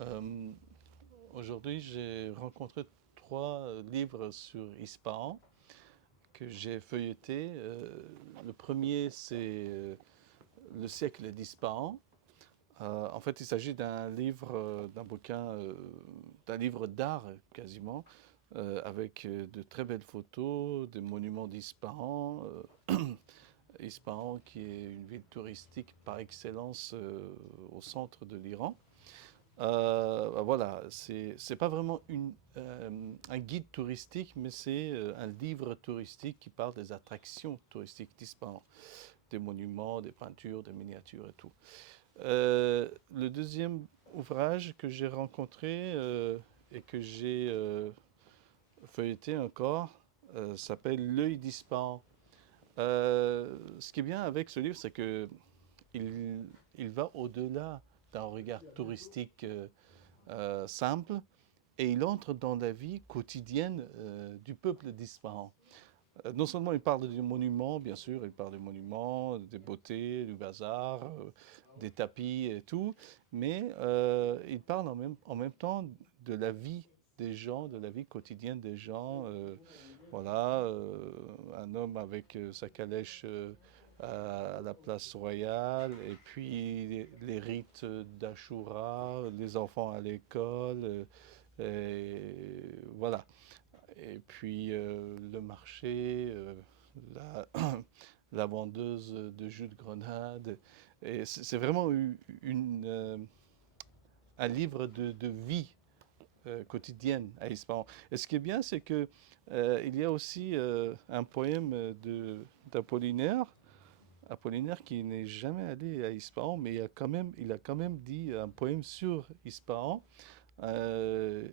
Euh, Aujourd'hui, j'ai rencontré trois livres sur Ispahan que j'ai feuilletés. Le premier, c'est Le siècle d'Ispahan. En fait, il s'agit d'un livre, d'un bouquin, d'un livre d'art quasiment, avec de très belles photos, des monuments d'Ispahan. Ispahan, qui est une ville touristique par excellence au centre de l'Iran. Voilà, c'est pas vraiment un guide touristique, mais c'est un livre touristique qui parle des attractions touristiques d'Ispahan, des monuments, des peintures, des miniatures et tout. Le deuxième ouvrage que j'ai rencontré et que j'ai feuilleté encore s'appelle L'œil d'Ispahan. Ce qui est bien avec ce livre, c'est que il, il va au-delà d'un regard touristique simple et il entre dans la vie quotidienne du peuple d'Ispahan. Non seulement il parle des monuments, bien sûr, il parle des monuments, des beautés, du bazar, des tapis et tout, mais il parle en même temps de la vie des gens, de la vie quotidienne des gens. Voilà, un homme avec sa calèche à la place royale, et puis les rites d'Ashura, les enfants à l'école, voilà. Et puis le marché, la, la vendeuse de jus de grenade. Et c'est vraiment un livre de vie quotidienne à Ispahan. Et ce qui est bien, c'est que il y a aussi un poème d'Apollinaire, Apollinaire qui n'est jamais allé à Ispahan, mais il a quand même dit un poème sur Ispahan. Et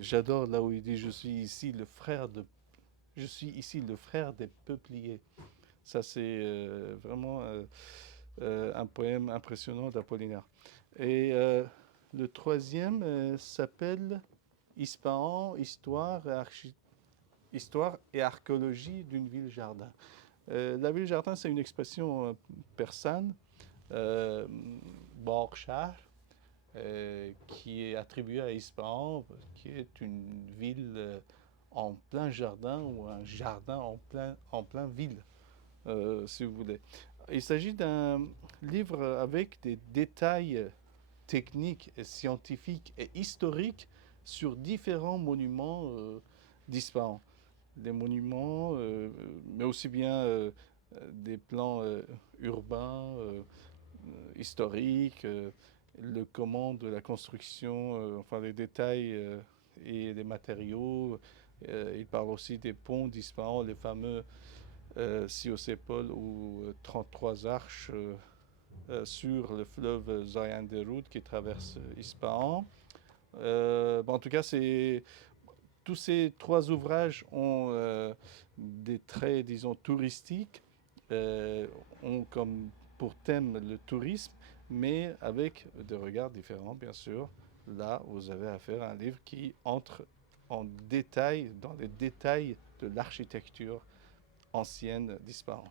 j'adore là où il dit je suis ici le frère des peupliers. Ça c'est vraiment un poème impressionnant d'Apollinaire. Et le troisième s'appelle Ispahan, histoire et archéologie d'une ville-jardin. La ville-jardin, c'est une expression persane, euh, Borshah, qui est attribuée à Ispahan, qui est une ville en plein jardin ou un jardin en plein ville, si vous voulez. Il s'agit d'un livre avec des détails techniques et scientifiques et historiques sur différents monuments d'Ispahan. Des monuments, mais aussi bien des plans urbains, historiques, le comment de la construction, enfin les détails et les matériaux. Il parle aussi des ponts d'Ispahan, les fameux Siosépol ou 33 arches sur le fleuve Zayanderud qui traverse Ispahan. Bon, en tout cas, tous ces trois ouvrages ont des traits, disons, touristiques, euh, ont comme pour thème le tourisme, mais avec des regards différents, bien sûr. Là, vous avez affaire à un livre qui entre en détail, dans les détails de l'architecture ancienne d'Ispahan.